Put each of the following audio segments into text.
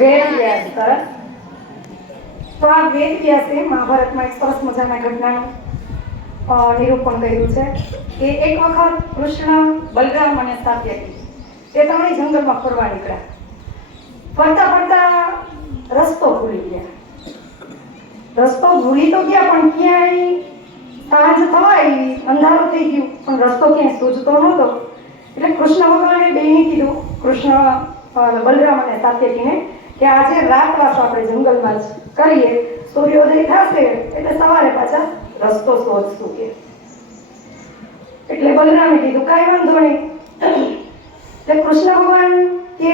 વેદ વ્યાસ. સરસ. તો આ વેદ વ્યાસે મહાભારતમાં એક સરસ મજાના ઘટનાનું નિરૂપણ કર્યું છે કે એક વખત કૃષ્ણ, બલરામ અને સાત્યકી એ ત્રણેય જંગલમાં ફરવા નીકળ્યા. ફરતા ફરતા રસ્તો ભૂલી ગયા. રસ્તો ભૂલી તો ગયા પણ ક્યાંય સાંજ થવા આવી, અંધારું થઈ ગયું પણ રસ્તો ક્યાંય સૂઝતો નહોતો. એટલે કૃષ્ણ ભગવાને બેને કીધું, બલરામ અને સાત્યકીને, કે આજે રાતવાસ આપણે જંગલમાં જ કરીએ, સૂર્યોદય થશે એટલે સવારે પાછા રસ્તો શોધશું કે. એટલે બલરામે કીધું કાંઈ વાંધો નહીં. એટલે કૃષ્ણ ભગવાન કે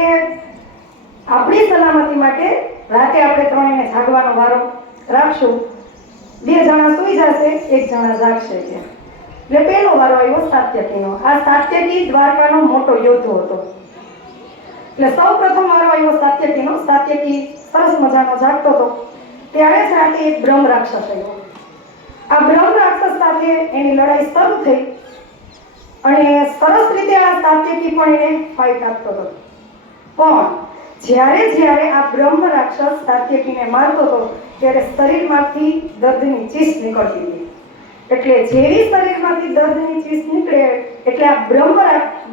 આપણી સલામતી માટે રાતે આપણે ત્રણેયને જાગવાનો વારો રાખશું. 2 જણા સૂઈ જશે, 1 જણા જાગશે કે. એટલે પહેલો વારો આવ્યો સાત્યકીનો. આ સાત્યકી દ્વારકાનો મોટો યોદ્ધો હતો. એટલે સૌ પ્રથમ વારો આવ્યો સાત્યકીનો. સાત્યકી સરસ મજાનો જાગતો હતો. ત્યારે જ રાતે એક બ્રહ્મ રાક્ષસ આવ્યો. આ બ્રહ્મ રાક્ષસ સાથે એની લડાઈ શરૂ થઈ અને સરસ રીતે આ સાત્યકી પણ એને ફાઇટ આપતો હતો. પણ જ્યારે આ બ્રહ્મ રાક્ષસ સાત્યકીને મારતો હતો ત્યારે શરીરમાંથી દર્દની ચીસ નીકળતી હતી. એટલે જેવી શરીરમાંથી દર્દની ચીસ નીકળે એટલે આ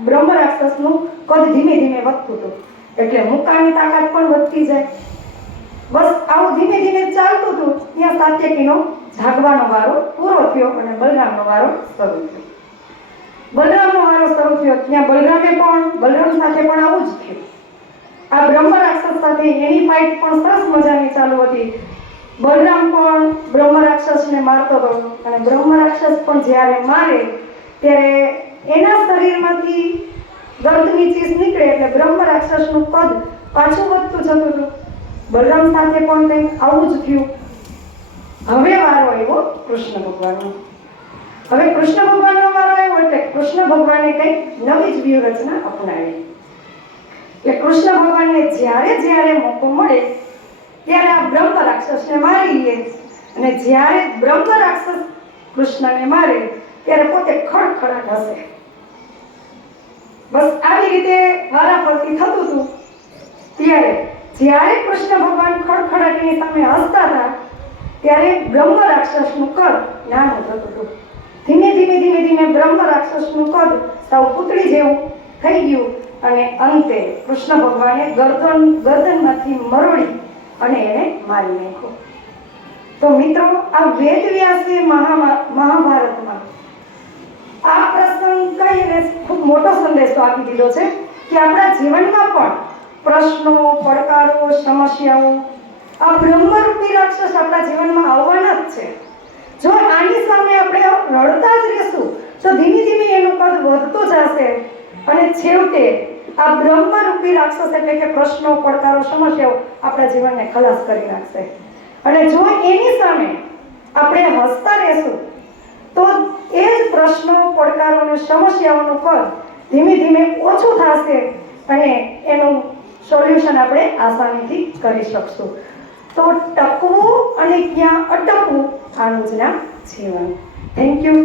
બ્રહ્મ રાક્ષસનું કદ ધીમે ધીમે વધતું હતું. એટલે મુકાની તાકાત પણ વધતી જાય. બસ આવું ધીમે ધીમે ચાલતું હતું. ત્યાં સાત્યકીનો જાગવાનો વારો પૂરો થયો અને બલરામનો વારો શરૂ થયો. બલરામનો વારો શરૂ થયો ત્યાં બલરામ સાથે પણ આવું જ થયું. આ બ્રહ્મ રાક્ષસ સાથે એની ફાઇટ પણ સરસ મજાની ચાલુ હતી. બલરામ પણ બ્રહ્મ રાક્ષસને મારતો હતો અને બ્રહ્મ રાક્ષસ પણ જ્યારે મારે ત્યારે એના શરીરમાંથી દર્દની ચીસ નીકળે એટલે બ્રહ્મ રાક્ષસનું કદ પાછું વધતું જતું હતું. બલરામ સાથે પણ કંઈક આવું જ થયું. હવે વારો આવ્યો કૃષ્ણ ભગવાનનો. હવે કૃષ્ણ ભગવાનનો વારો આવ્યો એટલે કૃષ્ણ ભગવાને કંઈક નવી જ વ્યૂહરચના અપનાવી. એટલે કૃષ્ણ ભગવાનને જ્યારે મોકો મળે ત્યારે આ બ્રહ્મ રાક્ષસને મારી લે અને જ્યારે બ્રહ્મ રાક્ષસ કૃષ્ણને મારે ત્યારે પોતે ખડખડાટ હસે. બસ આવી રીતે વારાફરતી થતું હતું. જ્યારે કૃષ્ણ ભગવાન ખડખડાટીની સામે હસતા હતા ત્યારે બ્રહ્મ રાક્ષસનું કદ નાનું થતું હતું. ધીમે ધીમે બ્રહ્મ રાક્ષસનું કદ સાવ પૂતળી જેવું થઈ ગયું અને અંતે કૃષ્ણ ભગવાને ગરદનમાંથી મરોડી અને એને મારી નાખ્યો. તો મિત્રો, આ વેદ વ્યાસે મહાભારતમાં આ પ્રસંગ કહીને ખૂબ મોટો સંદેશો આપી દીધો છે કે આપણા જીવનમાં પણ પ્રશ્નો, પડકારો, સમસ્યાઓ, આ બ્રહ્મરૂપી રાક્ષસ આપણા જીવનમાં આવવાના જ છે. જો આની સામે આપણે લડતા જ રહેશું તો ધીમે ધીમે એનું કદ વધતું જશે અને છેવટે આ બ્રહ્મરૂપી રાક્ષસ એટલે કે પ્રશ્નો, પડકારો, સમસ્યાઓ આપણા જીવનને ખલાસ કરી નાખશે. અને જો એની સામે આપણે હસતા રહેશું તો એ જ પ્રશ્નો, પડકારો અને સમસ્યાઓનું કદ ધીમે ધીમે ઓછું થશે અને એનું સોલ્યુશન આપણે આસાનીથી કરી શકશું. તો ટકવું અને ક્યાં અટકવું આનું જ નામ જીવન. Thank you.